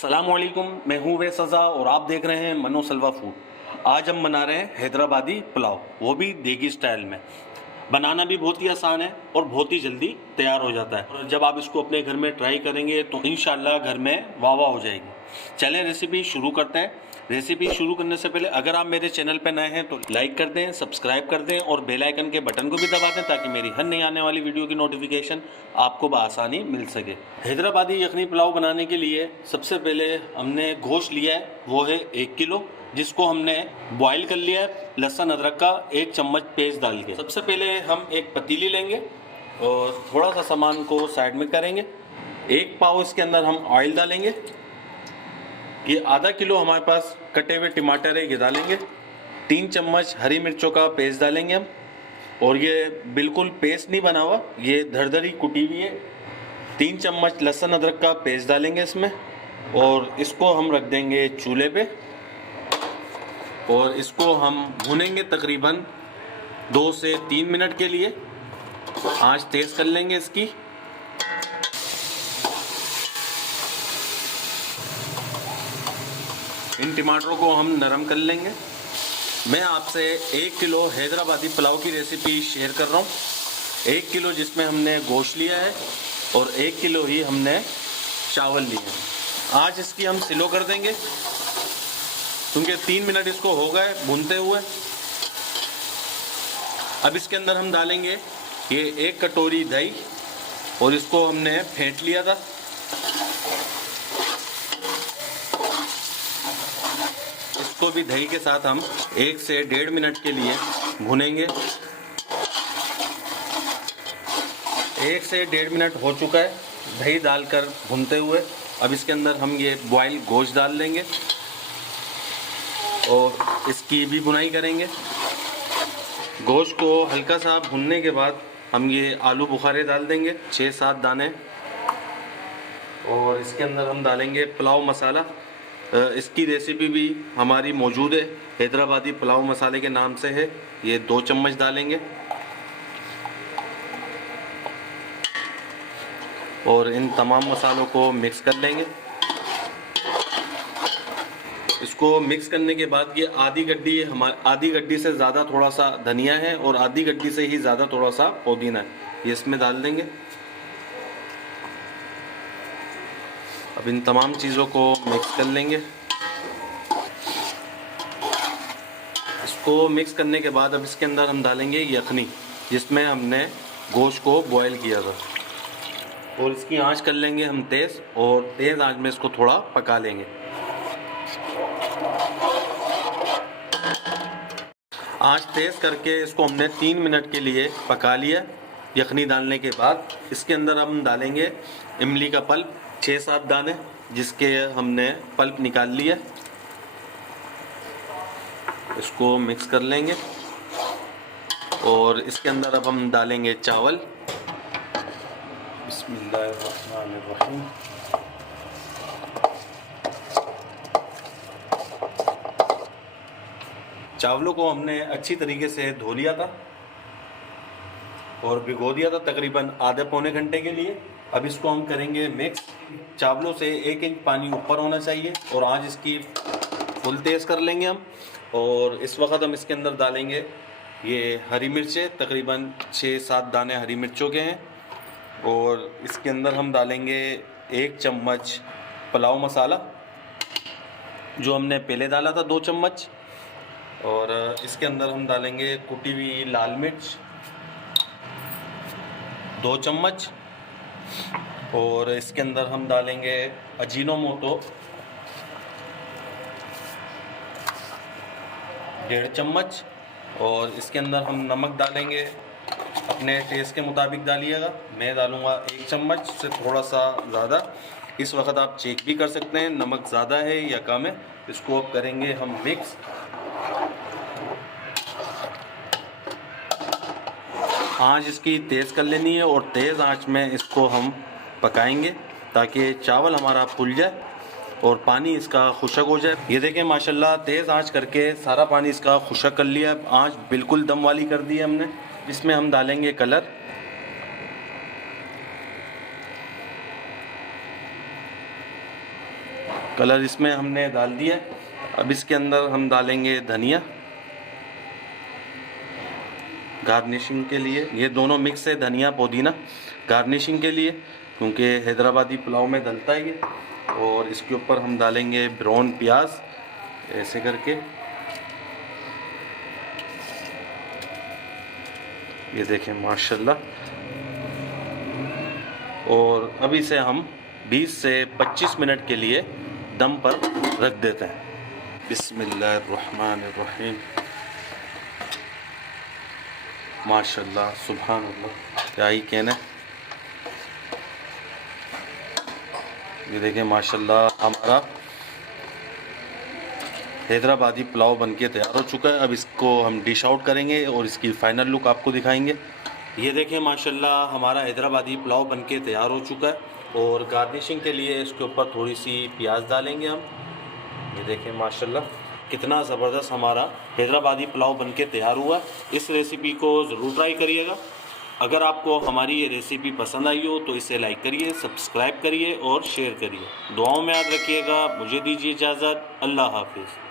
अस्सलामुअलैकुम, मैं हूँ वे सज़ा और आप देख रहे हैं मनो सलवा फूड। आज हम बना रहे हैं हैदराबादी पुलाव, वो भी देगी स्टाइल में। बनाना भी बहुत ही आसान है और बहुत ही जल्दी तैयार हो जाता है। और जब आप इसको अपने घर में ट्राई करेंगे तो इंशाल्लाह घर में वाह वाह हो जाएगी। चलें रेसिपी शुरू करते हैं। रेसिपी शुरू करने से पहले अगर आप मेरे चैनल पर नए हैं तो लाइक कर दें, सब्सक्राइब कर दें और बेल आइकन के बटन को भी दबा दें ताकि मेरी हर नई आने वाली वीडियो की नोटिफिकेशन आपको बआसानी मिल सके। हैदराबादी यखनी पुलाव बनाने के लिए सबसे पहले हमने गोश्त लिया है, वो है 1 किलो, जिसको हमने बॉईल कर लिया है लहसुन अदरक का 1 चम्मच पेस्ट डाल के। सबसे पहले हम एक पतीली लेंगे और थोड़ा सा सामान को साइड में करेंगे। 1 पाव इसके अंदर हम ऑयल डालेंगे। ये आधा किलो हमारे पास कटे हुए टमाटर है, ये डालेंगे। 3 चम्मच हरी मिर्चों का पेस्ट डालेंगे हम, और ये बिल्कुल पेस्ट नहीं बना हुआ, ये दरदरी कुटी हुई है। 3 चम्मच लहसुन अदरक का पेस्ट डालेंगे इसमें, और इसको हम रख देंगे चूल्हे पे और इसको हम भूनेंगे तकरीबन 2 से 3 मिनट के लिए। आंच तेज़ कर लेंगे इसकी। इन टमाटरों को हम नरम कर लेंगे। मैं आपसे 1 किलो हैदराबादी पुलाव की रेसिपी शेयर कर रहा हूँ। 1 किलो जिसमें हमने गोश्त लिया है और 1 किलो ही हमने चावल लिए हैं। आज इसकी हम स्लो कर देंगे क्योंकि 3 मिनट इसको हो गए भूनते हुए। अब इसके अंदर हम डालेंगे ये 1 कटोरी दही, और इसको हमने फेंट लिया था। इसको भी दही के साथ हम 1 से 1.5 मिनट के लिए भुनेंगे। 1 से 1.5 मिनट हो चुका है दही डालकर भूनते हुए। अब इसके अंदर हम ये बॉयल गोश्त डाल देंगे और इसकी भी भुनाई करेंगे। गोश्त को हल्का सा भुनने के बाद हम ये आलू बुखारे डाल देंगे 6-7 दाने, और इसके अंदर हम डालेंगे पुलाव मसाला। इसकी रेसिपी भी हमारी मौजूद है, हैदराबादी पुलाव मसाले के नाम से है। ये 2 चम्मच डालेंगे और इन तमाम मसालों को मिक्स कर लेंगे। इसको मिक्स करने के बाद ये आधी गड्डी से ज़्यादा थोड़ा सा धनिया है और आधी गड्डी से ही ज़्यादा थोड़ा सा पुदीना है, ये इसमें डाल देंगे। अब इन तमाम चीज़ों को मिक्स कर लेंगे। इसको मिक्स करने के बाद अब इसके अंदर हम डालेंगे यखनी, जिसमें हमने गोश्त को बॉईल किया था, और इसकी आंच कर लेंगे हम तेज़, और तेज़ आंच में इसको थोड़ा पका लेंगे। आंच तेज़ करके इसको हमने 3 मिनट के लिए पका लिया। यखनी डालने के बाद इसके अंदर हम डालेंगे इमली का पल्प 6-7 दाने, जिसके हमने पल्प निकाल लिया। इसको मिक्स कर लेंगे और इसके अंदर अब हम डालेंगे चावल। बिस्मिल्लाहिर्रहमानिर्रहीम। चावलों को हमने अच्छी तरीके से धो लिया था और भिगो दिया था तकरीबन आधे पौने घंटे के लिए। अब इसको हम करेंगे मिक्स। चावलों से 1 इंच पानी ऊपर होना चाहिए और आंच इसकी फुल तेज़ कर लेंगे हम। और इस वक्त हम इसके अंदर डालेंगे ये हरी मिर्चें, तकरीबन 6-7 दाने हरी मिर्चों के हैं, और इसके अंदर हम डालेंगे 1 चम्मच पुलाव मसाला जो हमने पहले डाला था 2 चम्मच, और इसके अंदर हम डालेंगे कुटी हुई लाल मिर्च 2 चम्मच, और इसके अंदर हम डालेंगे अजीनोमोटो 1.5 चम्मच, और इसके अंदर हम नमक डालेंगे अपने टेस्ट के मुताबिक डालिएगा। मैं डालूँगा 1 चम्मच से थोड़ा सा ज़्यादा। इस वक्त आप चेक भी कर सकते हैं नमक ज़्यादा है या कम है। इसको अब करेंगे हम मिक्स। आंच इसकी तेज़ कर लेनी है और तेज़ आंच में इसको हम पकाएंगे ताकि चावल हमारा फूल जाए और पानी इसका खुशक हो जाए। ये देखें माशाल्लाह तेज़ आंच करके सारा पानी इसका खुशक कर लिया। आंच बिल्कुल दम वाली कर दी है हमने। इसमें हम डालेंगे कलर। कलर इसमें हमने डाल दिया। अब इसके अंदर हम डालेंगे धनिया गार्निशिंग के लिए। ये दोनों मिक्स है, धनिया पुदीना गार्निशिंग के लिए, क्योंकि हैदराबादी पुलाव में डलता है ये। और इसके ऊपर हम डालेंगे ब्राउन प्याज ऐसे करके। ये देखें माशाल्लाह। और अभी इसे हम 20 से 25 मिनट के लिए दम पर रख देते हैं। बिस्मिल्लाहिर्रहमानिर्रहीम। माशाल्लाह सुभान अल्लाह, क्या ही कहना। ये देखें माशाल्लाह हमारा हैदराबादी पुलाव बनके तैयार हो चुका है। अब इसको हम डिश आउट करेंगे और इसकी फ़ाइनल लुक आपको दिखाएंगे। ये देखें माशाल्लाह हमारा हैदराबादी पुलाव बनके तैयार हो चुका है। और गार्निशिंग के लिए इसके ऊपर थोड़ी सी प्याज डालेंगे हम। ये देखें माशाल्लाह कितना ज़बरदस्त हमारा हैदराबादी पुलाव बनके तैयार हुआ। इस रेसिपी को ज़रूर ट्राई करिएगा। अगर आपको हमारी ये रेसिपी पसंद आई हो तो इसे लाइक करिए, सब्सक्राइब करिए और शेयर करिए। दुआओं में याद रखिएगा। मुझे दीजिए इजाज़त। अल्लाह हाफिज़।